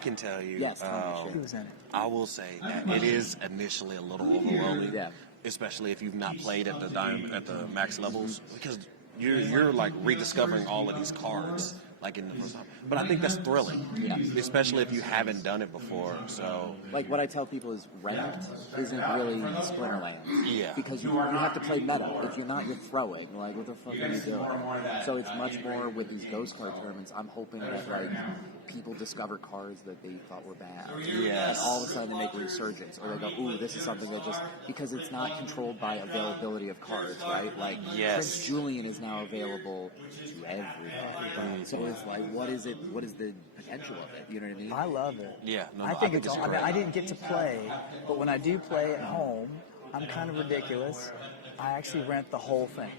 can tell you. Yes, Tommy, He was in it. I will say that it is initially a little overwhelming, Yeah. especially if you've not played at the max levels, because you're like rediscovering all of these cards like in the first time. But I think that's thrilling, especially if you haven't done it before. So Like what I tell people is ranked isn't really Splinterlands. Yeah. Because you have to play meta. If you're not, you're throwing. Like, what the fuck are you doing? So it's much more with these ghost card tournaments. I'm hoping that like people discover cards that they thought were bad. Yes. And all of a sudden they make a resurgence. Or they go, ooh, this is something that just, because it's not controlled by availability of cards, right? Like, Prince Julian is now available to everybody. So it's like, what is it? What is the potential of it? You know what I mean? I love it. Yeah, I think it's. I mean, I didn't get to play, but when I do play at home, I'm kind of ridiculous. I actually rent the whole thing.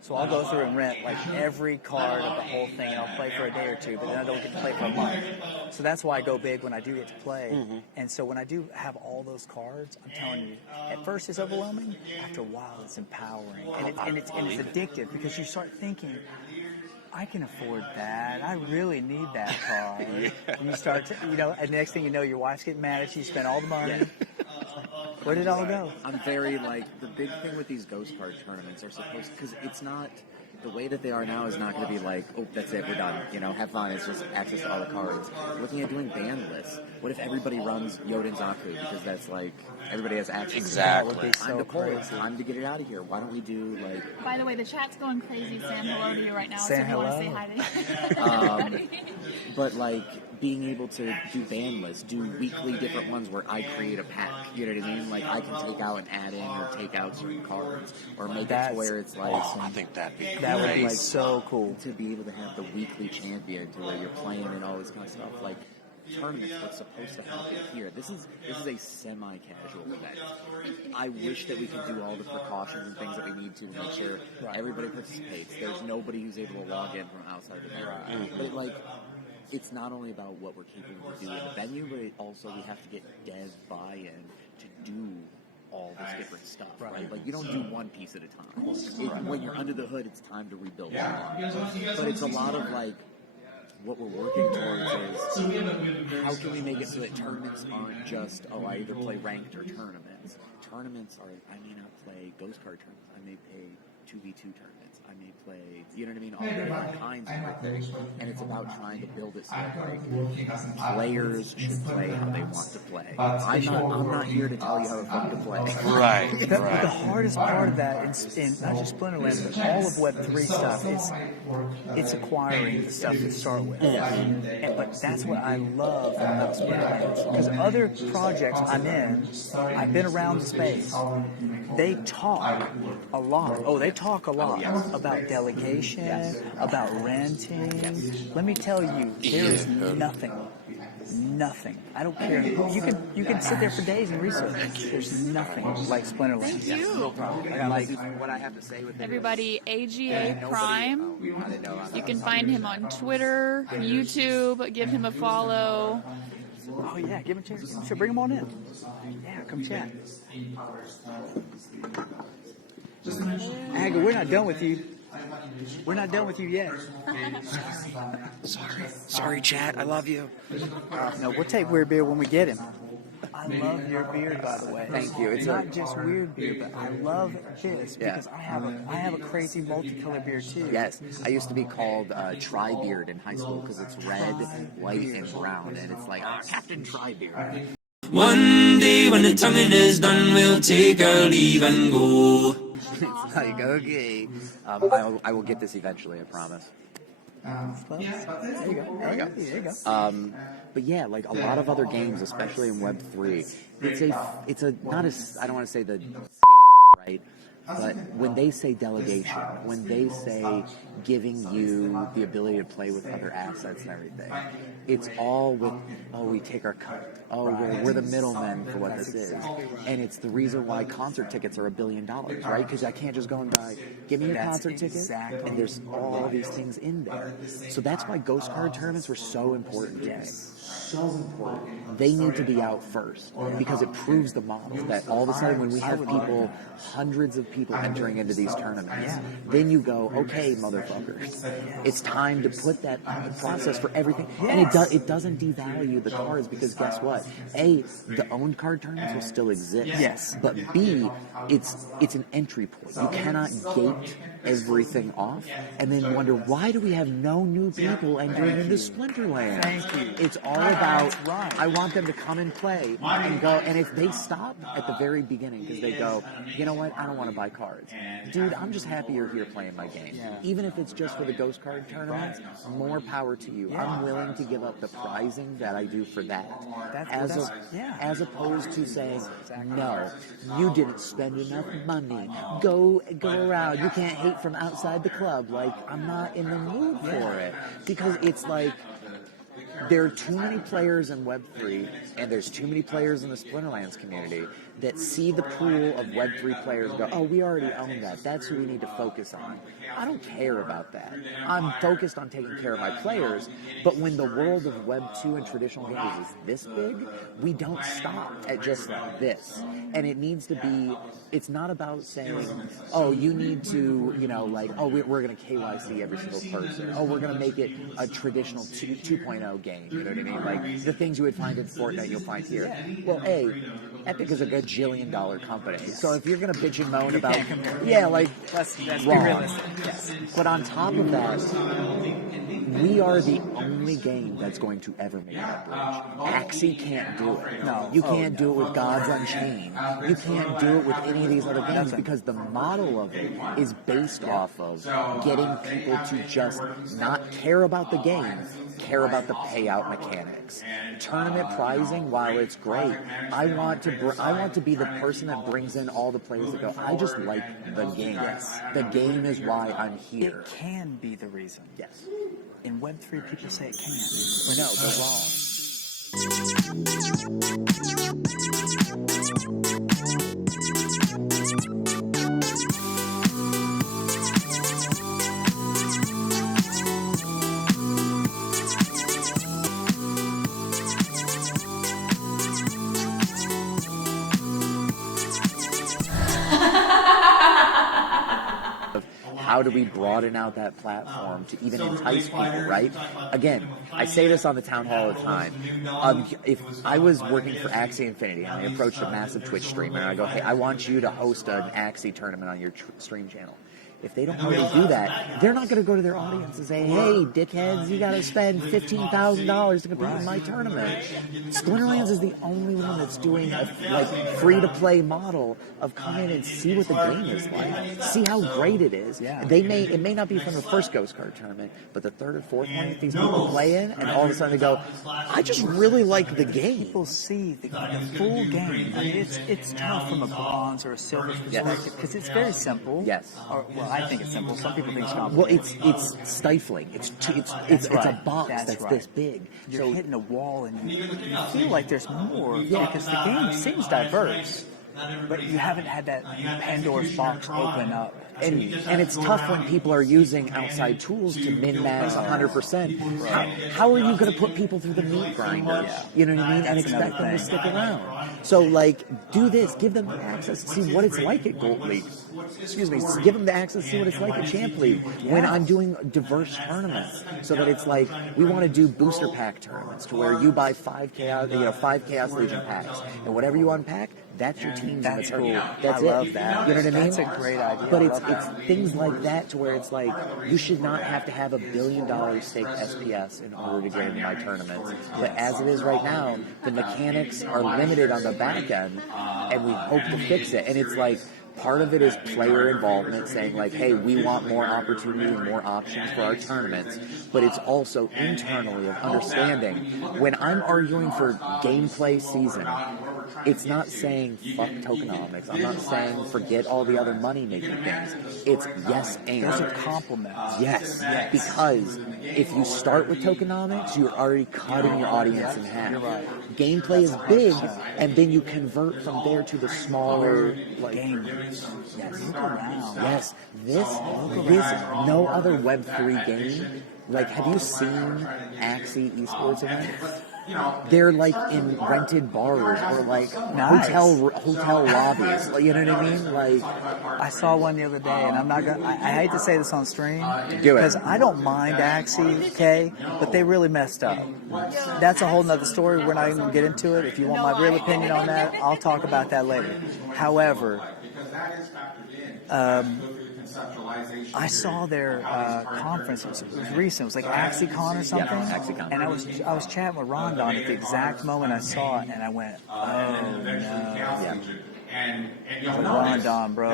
So I'll go through and rent like every card of the whole thing, and I'll play for a day or two, but then I don't get to play for a month. So that's why I go big when I do get to play. And so when I do have all those cards, I'm telling you, at first it's overwhelming. After a while, it's empowering, and it's addictive because you start thinking, I can afford that. I really need that card. And you start to, and next thing you know, your wife's getting mad at you. You spent all the money. Where did it all go? I'm very, like, the big thing with these ghost card tournaments are supposed, because it's not, the way that they are now is not going to be like, oh, that's it, we're done, have fun, it's just access to all the cards. We're looking at doing ban lists. What if everybody runs Yoden Zaku, because that's like, everybody has access to that. That would be so It's time to get it out of here. Why don't we do, like... By the way, the chat's going crazy saying hello to you right now, Saying so if you hello? want to say hi to you. But, like, being able to do ban lists, do weekly different ones where I create a pack, you know what I mean? Like, I can take out and add in or take out certain cards, or make it to where it's like... I think that'd be That would be like, so cool. To be able to have the weekly champion to where you're playing and all this kind of stuff. Like, tournaments, what's supposed to happen here. This is a semi-casual event. I wish that we could do all the precautions and things that we need to make sure everybody participates. There's nobody who's able to log in from outside the venue. But like, it's not only about what we're capable of doing in the venue, but also we have to get dev buy-in to do all this different stuff, right? Like, you don't do one piece at a time. When you're under the hood, it's time to rebuild. But it's a lot of like, what we're working towards is how can we make it so that tournaments aren't just, I either play ranked or tournaments. Tournaments are, I may not play ghost card tournaments. I may play 2v2 tournaments. I may play, you know what I mean, all different kinds of everything. And it's about trying to build it so that like, players should play how they want to play. I'm not here to tell you how to fucking play. Right. The hardest part of that, in not just Splinterlands, but all of Web3 stuff, is it's acquiring the stuff to start with. But that's what I love about Splinterlands. Because other projects I'm in, I've been around the space, they talk a lot. They talk a lot about delegation, about renting. Let me tell you, there is nothing. I don't care. You can sit there for days and research. There's nothing like Splinterlands. Thank you. No problem. And like, what I have to say with Everybody, AGA Prime. You can find him on Twitter, YouTube. Give him a follow. Oh yeah, give him a chance. Sure, bring him on in. Yeah, come chat. Aga, we're not done with you. We're not done with you yet. Sorry, chat. I love you. No, we'll take Weird Beard when we get him. I love your beard, by the way. Thank you. It's not just Weird Beard, but I love this because I have a crazy multicolored beard too. Yes, I used to be called Tri-Beard in high school because it's red, white, and brown, and it's like, Captain Tri-Beard. One day when the tonguing is done, we'll take our leave and go. It's like, okay. I will get this eventually, I promise. There you go. There you go. But yeah, like a lot of other games, especially in Web3, it's a not as, I don't want to say the scam, right? But when they say delegation, when they say giving you the ability to play with other assets and everything, it's all with, we take our cut. We're the middlemen for what this is. And it's the reason why concert tickets are $1 billion, right? Because I can't just go and buy, give me your concert ticket, and there's all these things in there. So that's why ghost card tournaments were so important to me. so important. They need to be out first because it proves the model that all of a sudden when we have people, hundreds of people entering into these tournaments, then you go, okay, motherfuckers, it's time to put that process for everything. And it doesn't devalue the cards because guess what? A, the owned card tournaments will still exist. Yes. But B, it's an entry point. You cannot gate everything off and then wonder why do we have no new people entering into Splinterlands? Thank you. It's all about right. I want them to come and play and go, and if they stop at the very beginning because they go, you know what, I don't want to buy cards. Dude, I'm just happy you're here playing my game. Yeah. Even if it's just for the ghost card tournaments, more power to you. I'm willing to give up the prizing that I do for that. As opposed to saying, no, you didn't spend enough money. Go around. You can't hate from outside the club. Like, I'm not in the mood for it. Because it's like, there are too many players in Web3, and there's too many players in the Splinterlands community that see the pool of Web3 players and go, oh, we already own that. That's who we need to focus on. I don't care about that. I'm focused on taking care of my players, but when the world of Web2 and traditional games is this big, we don't stop at just like this. And it needs to be, it's not about saying, oh, you need to, we're going to KYC every single person. Oh, we're going to make it a traditional 2.0 game. You know what I mean? Like, the things you would find in Fortnite, you'll find here. Well, Epic is a gajillion-dollar company. So if you're going to bitch and moan about... Let's be wrong. realistic. Yes. But on top of that, we are the only game that's going to ever make that bridge. Axie can't do it. No. You can't do it with Gods Unchained. You can't do it with any of these other games because the model of it is based off of getting people to just not care about the game, care about the payout mechanics. Tournament prizing, while it's great, I want to be the person that brings in all the players that go, I just like the game. Yes. The game is why I'm here. It can be the reason. Yes. In Web3, people say it can't. But no, they're wrong. How do we broaden out that platform to even entice people, right? Again, I say this on the town hall all the time. If I was working for Axie Infinity and I approached a massive Twitch streamer and I go, hey, I want you to host an Axie tournament on your stream channel. If they don't already do that, they're not going to go to their audience and say, hey, dickheads, you got to spend $15,000 to compete in my tournament. Splinterlands is the only one that's doing a free-to-play model of come in and see what the game is like. See how great it is. Yeah. It may not be from the first Ghost Card tournament, but the third or fourth one that these people play in, and all of a sudden they go, I just really like the game. People see the full game. I mean, it's tough from a bronze or a silver perspective because it's very simple. Yes. I think it's simple. Some people think it's complicated. Well, it's stifling. It's a box that's right. this big. You're hitting a wall and you feel like there's more because the game seems diverse, but you haven't had that Pandora's box open up. And it's tough when people are using outside tools to min-max 100%. How are you going to put people through the meat grinder? Yeah. You know what I mean? And That's expect them to another stick thing. around. So, do this. Give them access to see what it's like at Gold League. Excuse me. Give them the access to see what it's like at Champ League when I'm doing diverse tournaments. So that it's like, we want to do booster pack tournaments to where you buy 5 Chaos Legion packs. And whatever you unpack, that's your team. That's cool. That's I love that. You know what I mean? That's a great idea. But I it's love that. things like that to where it's like, you should not have to have $1 billion stake SPS in order to get into my tournaments. But as it is right now, the mechanics are limited on the back end, and we hope to fix it. And it's like, part of it is player involvement, saying like, hey, we want more opportunity and more options for our tournaments. But it's also internally of understanding, when I'm arguing for gameplay season, it's not saying fuck tokenomics. I'm not saying forget all the other money-making things. It's yes and. Those are compliments. Yes, because if you start with tokenomics, you're already cutting your audience in half. You're right. Gameplay is big, and then you convert from there to the smaller Game. Yes. Look around. Yes. This no other Web3 game. Like, have you seen Axie esports event? they're like in rented bars or like Nice. hotel lobbies. Like, you know what I mean? Like, I saw one the other day, and I'm not gonna. I hate to say this on stream, Do it. because I don't mind Axie, okay, but they really messed up. That's a whole nother story. We're not even gonna get into it. If you want my real opinion on that, I'll talk about that later. However, I saw their conference. It was recent. It was like AxieCon or something. Yeah, AxieCon. And I was chatting with Rondon at the exact moment I saw it, and I went, oh no. yeah. Rondon, bro,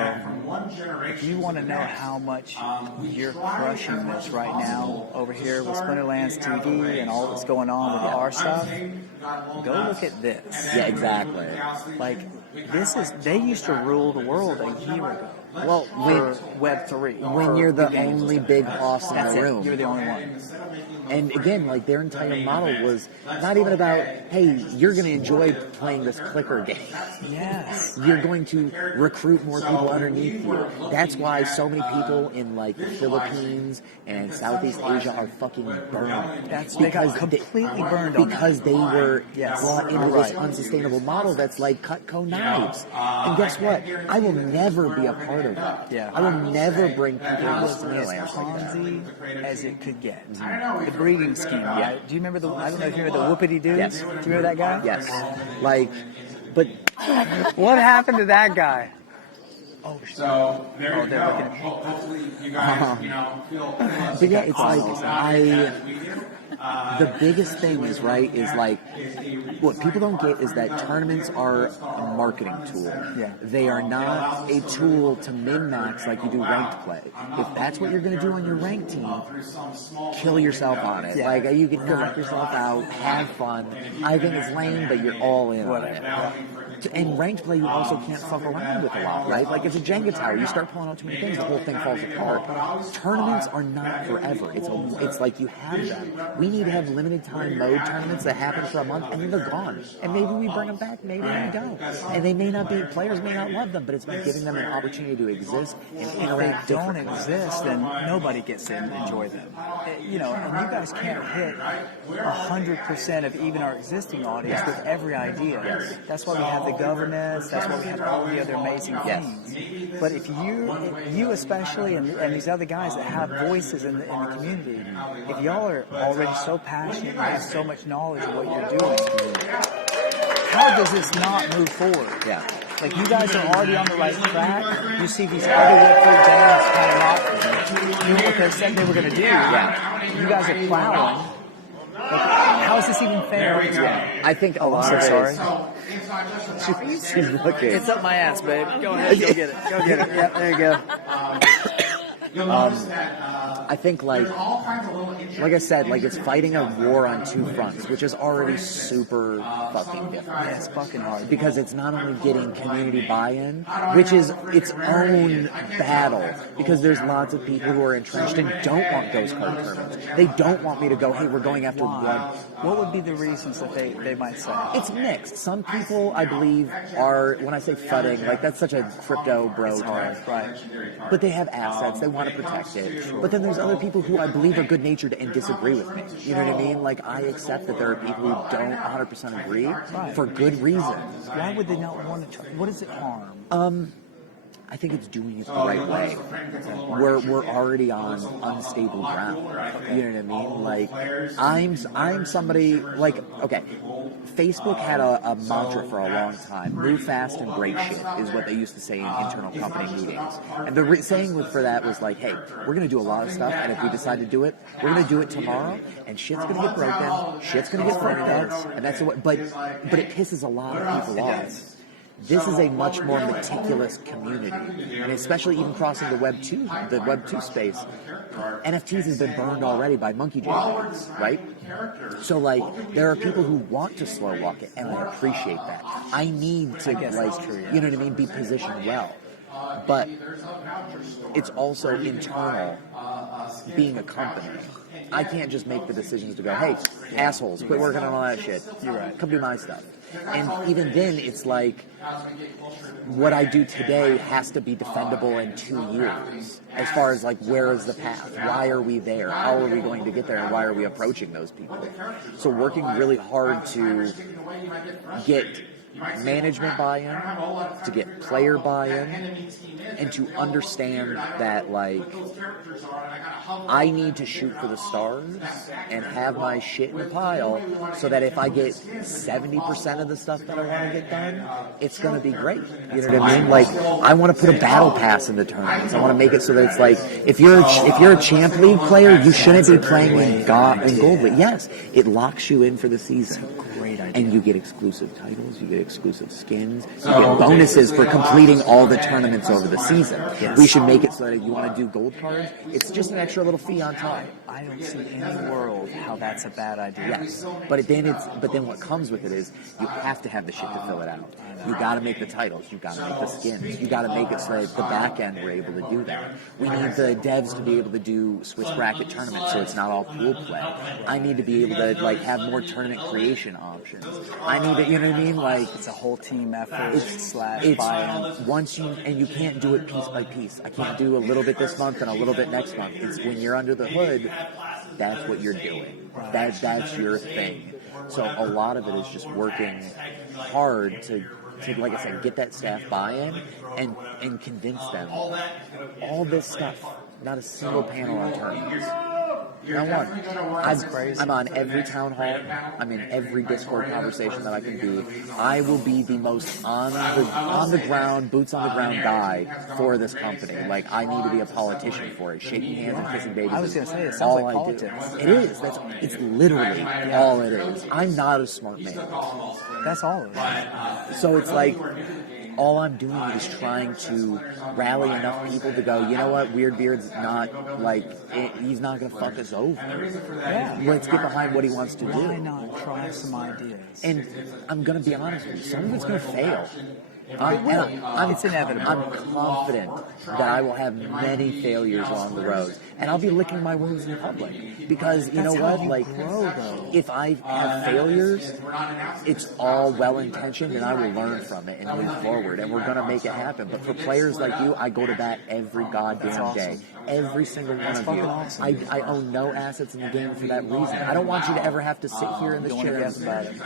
if you want to know how much you're crushing this right now over here with Splinterlands TV and all that's going on with our stuff, go look at this. Yeah, exactly. Like, they used to rule the world a year ago. Well, For Web3. when you're the only big boss in That's the it. room. You're the only one. And again, like their entire model was not even about, hey, you're going to enjoy playing this clicker game. Yes. You're going to recruit more people underneath you. That's why so many people in like the Philippines and Southeast Asia are fucking burned. They got completely burned on because they were Yes. brought into Right. this unsustainable model that's like Cutco knives. And guess what? I will never be a part of that. Yeah. I will never bring people It into was as Splinterlands like that. Ponzi as it could get. The breeding scheme. Yeah. Do you remember I don't know if you remember the Whoopity dude? Yes. Do you remember that guy? Yes. Like, but What happened to that guy? Oh, shit. So there you they're go. looking at me. Hopefully you guys, feel. but yeah, it's like the biggest thing is like what people don't get is that tournaments are a marketing tool. Yeah. They are not a tool to min-max like you do ranked play. If that's what you're going to do on your ranked team, kill yourself on it. Yeah. Like you can knock yourself out, have fun. I think it's lame, but you're all in on it. And ranked play, you also can't fuck around with a lot, right? Like it's a Jenga tower. You start pulling out too many things, the whole thing falls apart. Tournaments are not forever. It's like you have them. We need to have limited time mode tournaments that happen for a month, and then they're gone. And maybe we bring them back, maybe we don't. And they may not be, players may not love them, but it's about giving them an opportunity to exist and If interact. they don't exist, then nobody gets to enjoy them. You know, and you guys can't hit 100% of even our existing audience with every idea. That's why we have the governance. That's why we have all the other amazing things. But if you especially, and these other guys that have voices in the community, if y'all are already so passionate and have so much knowledge of what you're doing, how does this not move forward? Yeah. Like, you guys are already on the right track. You see these other Web3 games kind of not doing what they said they were going to do. Yeah. You guys are plowing. Like, how is this even fair? I think a I'm lot so of it sorry. is- She's looking. It's up my ass, babe. Go ahead, go get it. Go get it. Yeah, there you go. I think like I said, like it's fighting a war on two fronts, which is already super fucking different. Yeah, it's fucking hard. Because it's not only getting community buy-in, which is its own battle, because there's lots of people who are entrenched and don't want ghost card tournaments. They don't want me to go, hey, we're going after blood. What would be the reasons that they might say? It's mixed. Some people, I believe, are, when I say fudding, like that's such a crypto bro term. Right. But they have assets, they want to protect it. But then there's other people who I believe are good natured and disagree with me. You know what I mean? Like I accept that there are people who don't 100% agree for good reasons. Why would they not want to try? What does it harm? I think it's doing it the right way. We're already on unstable ground. You know what I mean? Like I'm somebody like, okay, Facebook had a mantra for a long time: move fast and break shit is what they used to say in internal company meetings. And the saying for that was like, hey, we're gonna do a lot of stuff, and if we decide to do it, we're gonna do it tomorrow, and shit's gonna get broken, shit's gonna get fucked up, and that's the way. But it pisses a lot of people off. This is a much more meticulous community, and especially even crossing the Web 2 space. NFTs has been burned already by monkey jams, right? So like, there are people who want to slow walk it, and I appreciate that. I need to like, you know what I mean, be positioned well, but it's also internal being a company. I can't just make the decisions to go, hey, assholes, quit working on all that shit. You're right. Come do my stuff. And even then, it's like, what I do today has to be defendable in 2 years. As far as like, where is the path? Why are we there? How are we going to get there? And why are we approaching those people? So working really hard to get management buy-in, to get player buy-in, and to understand that, like, I need to shoot for the stars and have my shit in a pile so that if I get 70% of the stuff that I want to get done, it's going to be great. You know what I mean? Like, I want to put a battle pass in the tournaments. I want to make it so that it's like, if you're a Champ League player, you shouldn't be playing in Gold League. Yes, it locks you in for the season. Great idea. And you get exclusive titles, you get exclusive skins, you get bonuses for completing all the tournaments over the season. Yes. We should make it so that if you want to do gold cards, it's just an extra little fee on top. I don't see any world how that's a bad idea. Yes, but then what comes with it is you have to have the shit to fill it out. You got to make the titles. You got to make the skins. You got to make it so that the back end we're able to do that. We need the devs to be able to do Swiss bracket tournaments, so it's not all pool play. I need to be able to like have more tournament creation options. I need to, you know what I mean? Like, It's a whole team effort slash it's buy-in. once you can't do it piece by piece. I can't do a little bit this month and a little bit next month. It's when you're under the hood, that's what you're doing. That's your thing. So a lot of it is just working hard to like I said, get that staff buy-in and convince them all this stuff. Not a single panel on tournaments. Not one. I'm on every town hall. I'm in every Discord conversation that I can be. I will be the most on the ground, boots on the ground guy for this company. Like, I need to be a politician for it. Shaking hands and kissing babies. I was going to say, it sounds all like I politics. do. It is. It's literally all it is. I'm not a smart man. That's all of it. So it's like, all I'm doing is trying to rally enough people to go, you know what, Weirdbeard's not, like, he's not going to fuck us over. Yeah. Let's get behind what he wants to Why do. not try some ideas? And I'm going to be honest with you, some of it's going to fail. It's inevitable. I'm confident that I will have many failures along the road, and I'll be licking my wounds in public because you know what? Like, if I have failures, it's all well intentioned, and I will learn from it and move forward, and we're gonna make it happen. But for players like you, I go to bat every goddamn day. Every single one of you. Awesome. I own no assets in the game for that reason. I don't want you to ever have to sit here in this chair.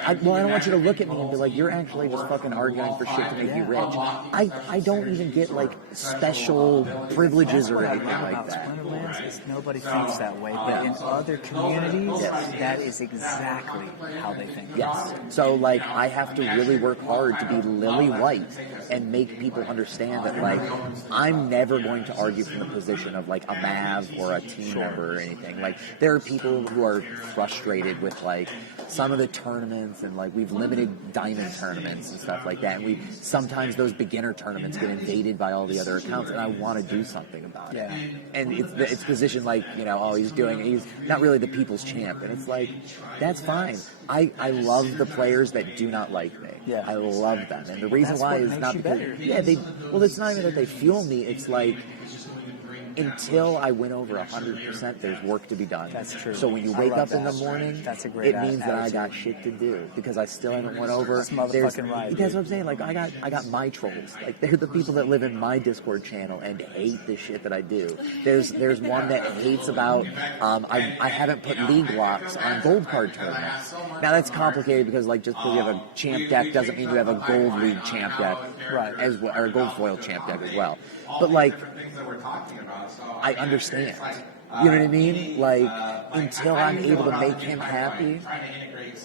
I don't want you to look at me and be like, you're actually just fucking arguing for shit to make you rich. I don't even get like special privileges or anything like that. SPLINTERLANDS is nobody thinks that way, but in other communities, that is exactly how they think. Yes. So like I have to really work hard to be lily white and make people understand that like I'm never going to argue from the position of like a Mav or a team member or anything. Like there are people who are frustrated with like some of the tournaments and like we've limited diamond tournaments and stuff like that. And we sometimes those beginner tournaments get invaded by all the other accounts, and I want to do something about it. Yeah. And it's positioned like, you know, oh, he's not really the people's champ. And it's like, that's fine. I love the players that do not like me. Yeah. I love them. And the reason That's why what is makes not you because, better. yeah, it's not even that they fuel me. It's like, until I win over 100%, there's work to be done. That's true. So when you I wake love up in the that. morning, That's a great it means that I attitude. got shit to do because I still haven't went over. That's motherfucking right, That's dude. what I'm saying. Like I got my trolls. Like they're the people that live in my Discord channel and hate the shit that I do. There's one that hates about I haven't put league locks on gold card tournaments. Now that's complicated because like just because you have a champ deck doesn't mean you have a gold league champ deck, Right. As well, or a gold foil champ deck as well. But like I understand. You know what I mean? Like, until I'm able to make him happy,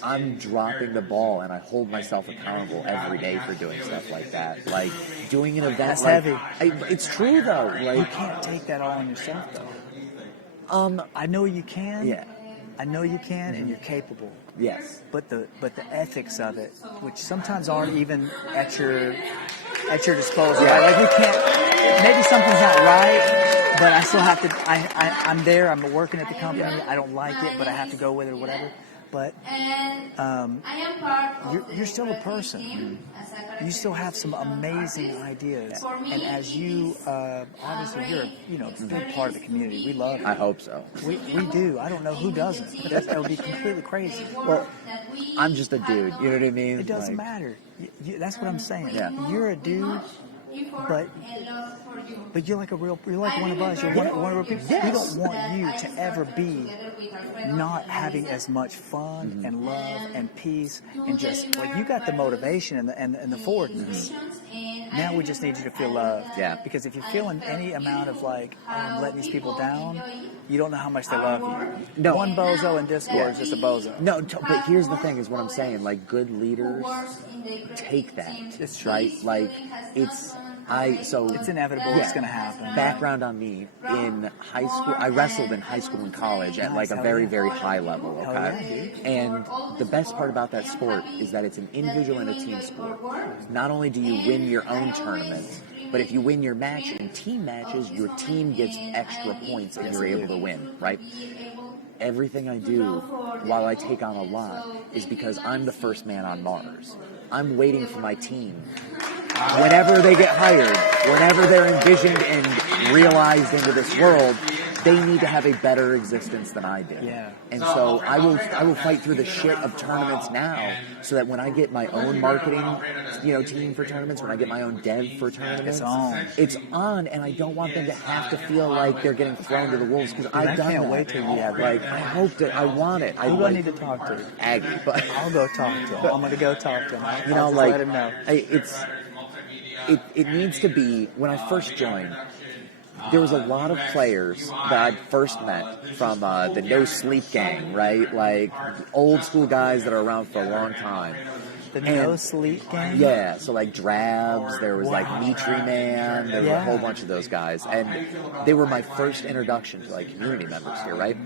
I'm dropping the ball, and I hold myself accountable every day for doing stuff like that. Like, doing an event That's like... heavy. It's true, though. You Like, can't take that all on yourself, though. I know you can. Yeah. I know you can, and you're capable. yes. But the ethics of it, which sometimes aren't even at your disposal. Yeah. Like you can't. Maybe something's not right, but I still have to. I'm there. I'm working at the company. I don't like it, but I have to go with it or whatever. but you're still a person. You still have some amazing ideas, and as you obviously you're a big part of the community. We love you. I hope so. We do. I don't know who doesn't. That would be completely crazy. Well, I'm just a dude. You know what I mean? It doesn't Like, matter. That's what I'm saying. Yeah. You're a dude, but you're like one of us. You're one of our people. Yes. We don't want you to ever be not having as much fun and love and peace and just like you got the motivation and the forwardness. Now we just need you to feel loved. Yeah. Because if you're feeling any amount of like, oh, I'm letting these people down, you don't know how much they love you. No. One bozo in Discord is just a bozo. No, but here's the thing: is what I'm saying. Like good leaders take that, It's true. right? Like it's It's inevitable. It's going to happen. Background on me in high school. I wrestled in high school and college at like a very, very high level. Hell Okay, yeah, and the best part about that sport is that it's an individual and a team sport. Not only do you win your own tournaments, but if you win your match in team matches, your team gets extra points and you're able to win. Right. Everything I do while I take on a lot is because I'm the first man on Mars. I'm waiting for my team. Whenever they get hired, whenever they're envisioned and realized into this world, they need to have a better existence than I did. Yeah. And so I will fight through the shit of tournaments now, so that when I get my own marketing, team for tournaments, when I get my own dev for tournaments, it's on, and I don't want them to have to feel like they're getting thrown to the wolves because I can't wait till you have like I hope that I want it. Who do I need to talk to? Aggie, but I'll go talk to him. I'm going to go talk to him. I'll just like let him know. it needs to be when I first joined. There was a lot of players that I first met from the No Sleep gang, right? Like old school guys that are around for a long time. The No Sleep gang? Yeah, so like Drabs, there was like Mitri Man, there were a whole bunch of those guys. And they were my first introduction to like community members here, right?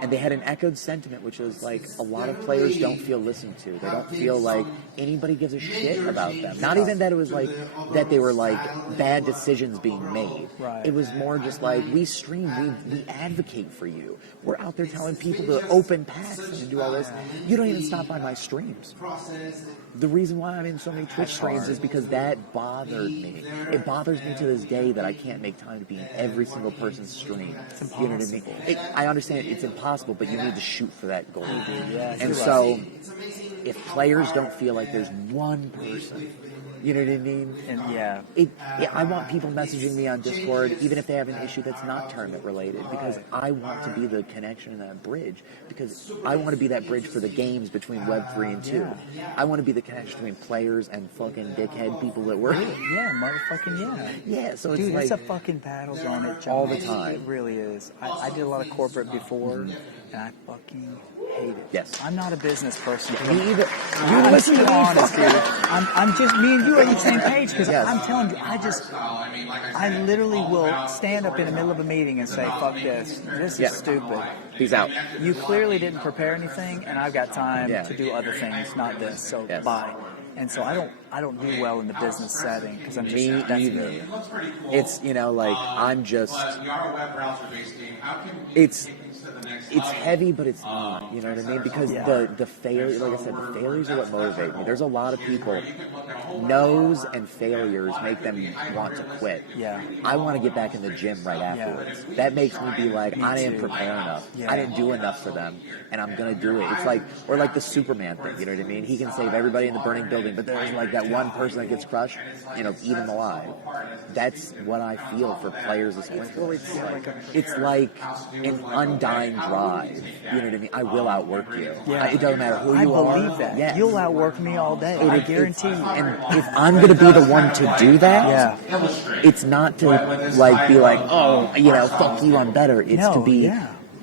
And they had an echoed sentiment, which was like a lot of players don't feel listened to. They don't feel like anybody gives a shit about them. Not even that it was like that they were like bad decisions being made. Right. It was more just like we stream, we advocate for you. We're out there telling people to open packs and do all this. You don't even stop by my streams. The reason why I'm in so many Twitch streams is because that bothered me. It bothers me to this day that I can't make time to be in every single person's stream. It's impossible. You know what I mean? I understand it's impossible, but you need to shoot for that goal. Yeah, and so, if players don't feel like there's one person, you know what I mean? And I want people messaging me on Discord, even if they have an issue that's not tournament related, because I want to be the connection and that bridge. Because I want to be that bridge for the games between Web 3 and 2. I want to be the connection between players and fucking dickhead people that work. Yeah, motherfucking yeah. Yeah, so Dude, it's it's like a fucking battle zone at John. all the time. It really is. I did a lot of corporate before, and I fucking hate it. Yes. I'm not a business person. Me either. I'm listen to me, honest, fucker. dude. I'm just, me and you are on the same page, because Yes. I'm telling you, I literally will stand up in the middle of a meeting and say, fuck this. This is stupid. Peace out. You clearly didn't prepare anything, and I've got time Yeah. to do other things, not this. So Yes. bye. And so I don't do well in the business setting because I'm just Me that's either. me. It's I'm just. It's heavy, but it's not. You know what I mean? Because the failure, like I said, the failures are what motivate me. There's a lot of people. No's and failures make them want to quit. Yeah. I want to get back in the gym right afterwards. That makes me be like, I didn't prepare enough. Yeah. I didn't do enough for them, and I'm gonna do it. It's like, or like the Superman thing. You know what I mean? He can save everybody in the burning building, but there's like that one person that gets crushed. Eat them alive. That's what I feel for players this way. It's like an undying drive. You know what I mean? I will outwork you. Yeah. It doesn't matter who I you are. believe that. Yes. You'll outwork me all day. I guarantee you. And if I'm going to be the one to do that, it's not to like be like, oh, fuck you, I'm better. It's to be,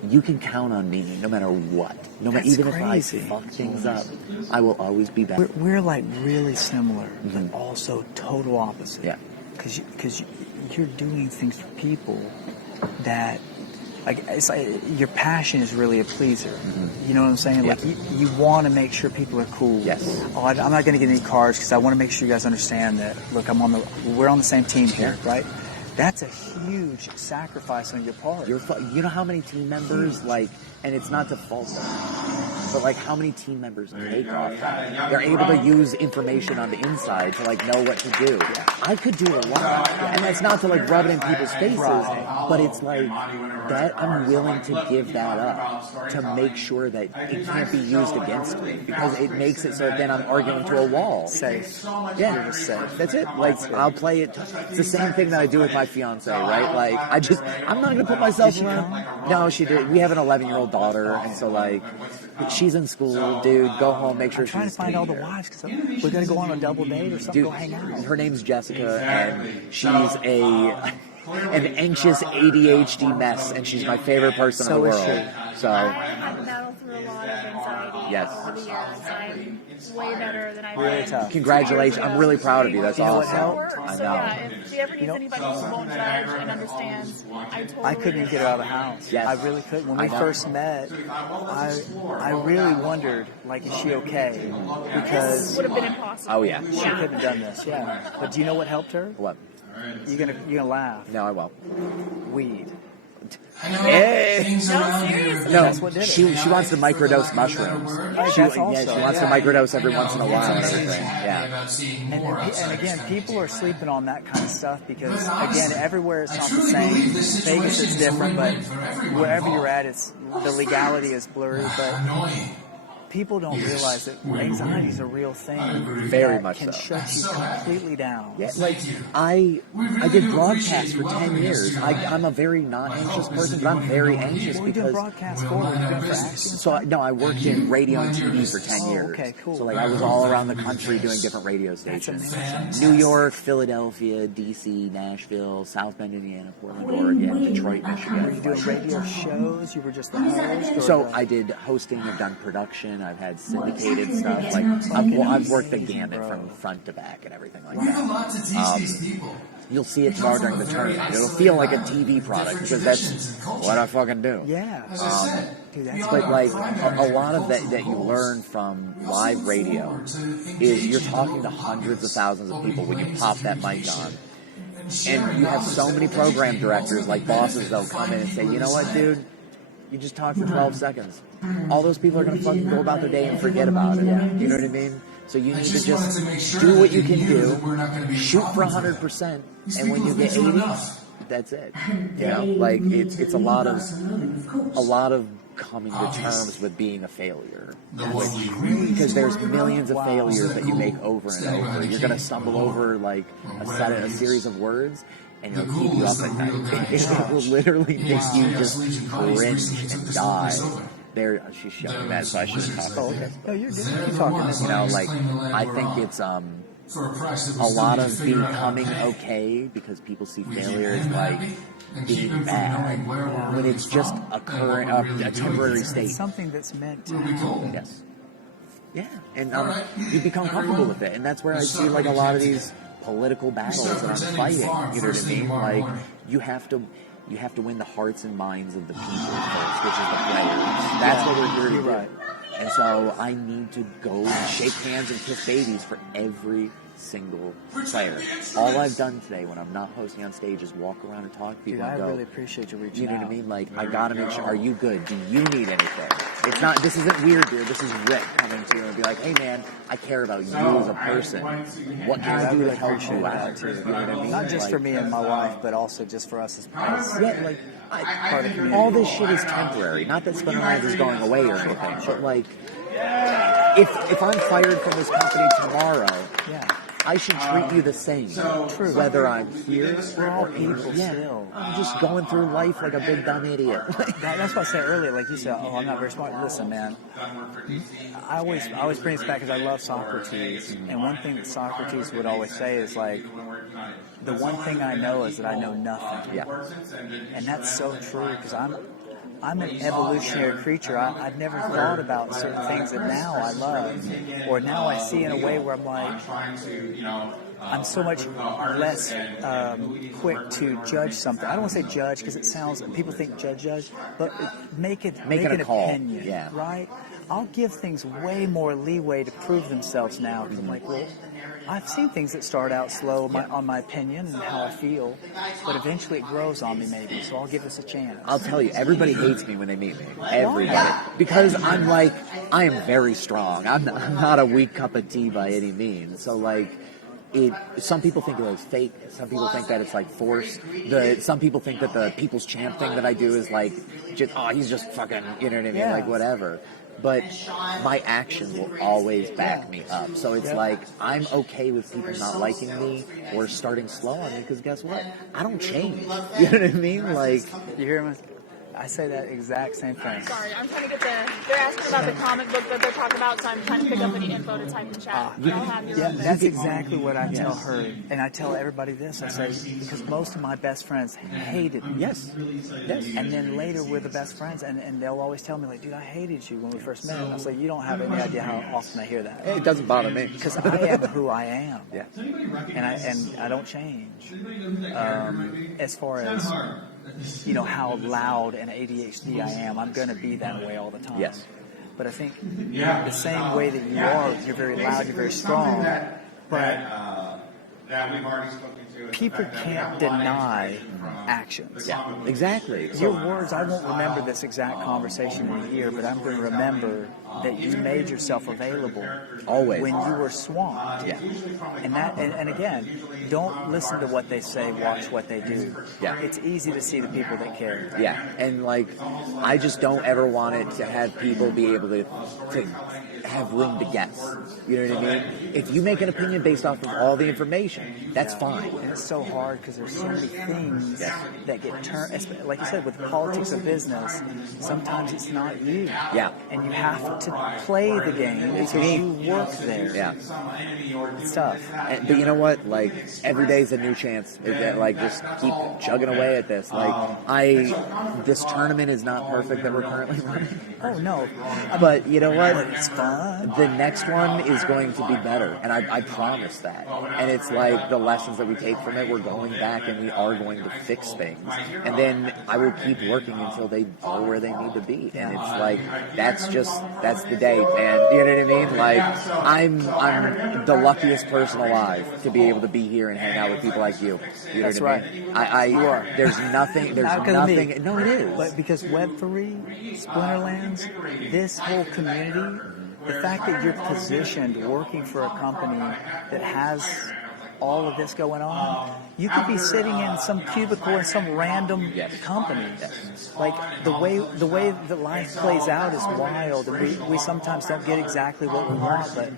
you can count on me no matter what. No matter, even crazy. if I fuck things up, I will always be better. We're like really similar, but also total opposite. Yeah. Because you're doing things for people that, like, it's like your passion is really a pleaser. You know what I'm saying? Yeah. Like you want to make sure people are cool. Yes. Oh, I'm not going to get any cards because I want to make sure you guys understand that. Look, we're on the same team here, right? That's a huge sacrifice on your part. You know how many team members and it's not to fault them. But like, how many team members take off that? They're able to use information on the inside to like know what to do. I could do a lot, and that's not to like rub it in people's faces, but it's like that I'm willing to give that up to make sure that it can't be used against me, because it makes it so that then I'm arguing to a wall. Safe. Yeah, You're safe. that's it. Like, I'll play it. It's the same thing that I do with my fiance, right? Like, I'm not gonna put myself around. No, she did. We have an 11-year-old daughter, and so like, she's in school, dude. Go home, make sure I'm trying to she's find all the taken care of. wives because we're gonna go on a double date or something. Dude, Go hang out. her name's Jessica, and she's an anxious ADHD mess, and she's my favorite person in the So is world. So, I've battled through a lot of anxiety Yes. over the years. I'm way better than I've Really been. tough. congratulations. I'm really proud of you. That's You know what awesome. helped? I So know. yeah, if she ever needs anybody who won't judge and understands, I totally I couldn't even get her out of the house. Yes. I really couldn't. When we I know. first met, I really wondered, like, is she okay? Because would have been impossible. Oh, yeah. she couldn't have done this. Yeah. But do you know what helped her? What? You're gonna laugh. No, I won't. Weed. Hey! No, seriously. No, That's what did it. she wants to microdose mushrooms. She That's also, wants to yeah. microdose every once in a while and everything. Yeah. And again, people are sleeping on that kind of stuff because, again, everywhere it's not the same. Vegas is different, but wherever you're at, the legality is blurry. But people don't realize that anxiety is a real thing. Very that much can so. shut you completely down. Yeah, like I did broadcasts for 10 years. I'm a very not anxious person, but I'm very anxious What are you doing because. broadcasts for? Are you doing it for action? So I worked in radio and TV for 10 years. okay, cool. So like I was all around the country doing different radio stations. amazing. New York, Philadelphia, DC, Nashville, South Bend, Indiana, Portland, Oregon, Detroit, Were you Michigan. doing radio shows? You were just the host? Or So the- I did hosting, I've done production, I've had syndicated stuff. Like I've worked the gamut from front to back and everything like that. You'll see it tomorrow during the tournament. It'll feel like a TV product because that's what I fucking do. Yeah. Dude, that's But like a lot of that you learn from live radio is you're talking to hundreds of thousands of people when you pop that mic on. And you have so many program directors, like bosses, they'll come in and say, you know what, dude? You just talk for 12 seconds. All those people are going to fucking go about their day and forget about it. You know what I mean? So you need to just do what you can do, shoot for 100%, and when you get 80, that's it. You know, like it's a lot of coming to terms with being a failure. Because there's millions of failures that you make over and over. You're going to stumble over like a series of words, and it'll keep you up at night. It will literally make you just cringe and die. There, she's showing that, so I shouldn't talk. Oh, okay. No, you're good. You're talking. You know, like I think it's a lot of becoming okay because people see failure as like being bad when it's just a temporary state. It's something that's meant to happen. Yes. Yeah, and you become comfortable with it, and that's where I see like a lot of these political battles that I'm fighting. You know what I mean? Like you have to win the hearts and minds of the people first, which is the players. That's what we're here to do. Right. And so I need to go and shake hands and kiss babies for every single player. All I've done today when I'm not hosting on stage is walk around and talk to people Dude, I and go, really appreciate you reaching you know out. what I mean? Like, I gotta make sure, are you good? Do you need anything? It's not, this isn't weird, dude. This is Rick coming to you and be like, hey man, I care about you as a person. What can I do to help you out? You know what I mean? Not just Like, for me and my wife, but also just for us as yeah, like, part of the community. all this shit is temporary. Not that SPLINTERLANDS is going away or anything, but like, if I'm fired from this company tomorrow, Yeah. I should treat you the same, whether I'm here We're all or people yeah. still. I'm just going through life like a big dumb idiot. That's what I said earlier. Like you said, oh, I'm not very smart. Listen, man. I always bring this back because I love Socrates, and one thing that Socrates would always say is like, the one thing I know is that I know nothing. Yeah. And that's so true because I'm an evolutionary creature. I've never thought about certain things that now I love, or now I see in a way where I'm like, I'm so much less quick to judge something. I don't want to say judge because it sounds, people think judge, but make Make it an a call. opinion, Yeah. right? I'll give things way more leeway to prove themselves now. 'Cause I'm like, well, I've seen things that start out slow on my opinion and how I feel, but eventually it grows on me maybe, so I'll give this a chance. I'll tell you, everybody hates me when they meet me. Everybody. Because I'm like, I am very strong. I'm not a weak cup of tea by any means. So like, some people think that it's fake. Some people think that it's like forced. Some people think that the people's champ thing that I do is like, he's just fucking, you know what I mean? Yeah. Like whatever. But my actions will always back me up. So it's like, I'm okay with people not liking me or starting slow on me because guess what? I don't change. You know what I mean? Like, You hear me? I say that exact same thing. Sorry, I'm trying to get they're asking about the comic book that they're talking about, so I'm trying to pick up any info to type in chat. I'll have your Yeah, own that's thing. exactly what I tell her, and I tell everybody this. I say, because most of my best friends hated me. yes. And then later we're the best friends, and they'll always tell me, like, dude, I hated you when we first met. And I was like, you don't have any idea how often I hear that. It doesn't bother me. Because I am who I am. Yeah. And I don't change. As far as, you know, how loud and ADHD I am, I'm going to be that way all the time. Yes. But I think the same way that you are, you're very loud, you're very strong, but that we've already spoken to. people can't deny actions. Yeah. Exactly. Your words, I won't remember this exact conversation in a year, but I'm going to remember that you made yourself available Always. when you were swamped. Yeah. And again, don't listen to what they say, watch what they do. Yeah. It's easy to see the people that care. Yeah, and like, I just don't ever want it to have people be able to have room to guess. You know what I mean? If you make an opinion based off of all the information, that's fine. And it's so hard because there's so many things that get turned, like you said, with politics of business, sometimes it's not you. Yeah. And you have to play the game because you work there. Yeah. It's tough. But you know what? Like, every day's a new chance. Like, just keep chugging away at this. Like, this tournament is not perfect that we're currently running. Oh, no. But you know what? It's fun. The next one is going to be better, and I promise that. And it's like the lessons that we take from it, we're going back and we are going to fix things. And then I will keep working until they are where they need to be. And it's like, that's the day, man. You know what I mean? Like, I'm the luckiest person alive to be able to be here and hang out with people like you. You know That's what I mean? You are. There's nothing. Not 'cause of me. No, it is. But because Web3, Splinterlands, this whole community, the fact that you're positioned working for a company that has all of this going on, you could be sitting in some cubicle in some random company. Like the way that life plays out is wild, and we sometimes don't get exactly what we want, but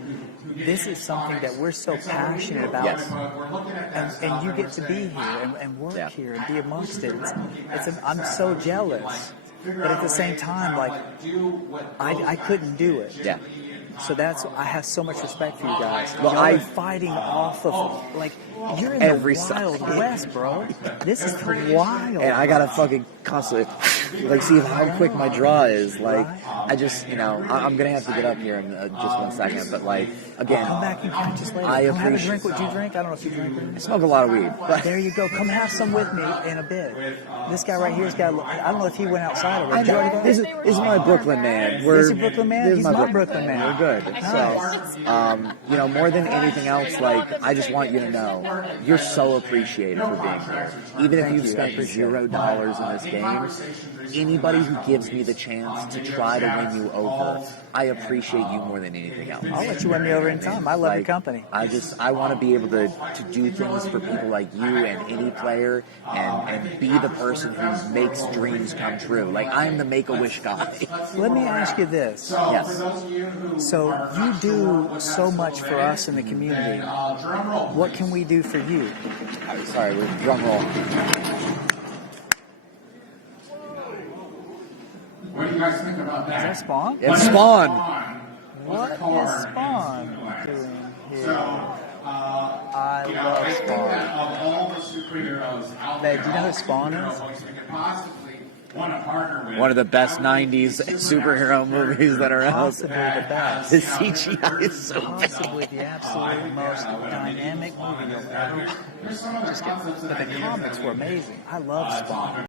this is something that we're so passionate about, and you get to be here and work here and be amongst it. I'm so jealous, but at the same time, like I couldn't do it. Yeah. So I have so much respect for you guys. Well, Y'all are fighting off of, like, you're in Every the Wild side. West, bro. This is the wild. And I gotta fucking constantly, like, see how quick my draw is. Like, I just, I'm gonna have to get up here in just 1 second. But like, again, Come back and catch us later. I Come have a appreciate- drink. What you drink? I don't know if you drink. I smoke a lot of weed. But There you go. Come have some with me in a bit. This guy right here's got. I don't know if he went outside already. Did you already go? this is my Brooklyn man. This is your Brooklyn man? This is He's my my Brooklyn man. We're good. So, more than anything else, like, I just want you to know, you're so appreciated for being here. Even if you've spent $0 in this game, anybody who gives me the chance to try to win you over, I appreciate you more than anything else. I'll let you win me over in time. I love your company. I want to be able to do things for people like you and any player and be the person who makes dreams come true. Like, I'm the Make-A-Wish guy. Let me ask you this. Yes. So you do so much for us in the community. What can we do for you? Sorry, drum roll. What do you guys think about Is that that? Spawn? It's Spawn. What is Spawn doing here? I You love I think Spawn. that of all the superheroes out Babe, there, do you know who Spawn is? we could possibly want to partner with. One of the best 90s superhero movies that are out Possibly the there. best. The CGI is so bad. Possibly the absolute most dynamic movie you'll ever just get. But the comics were amazing. I love Spawn.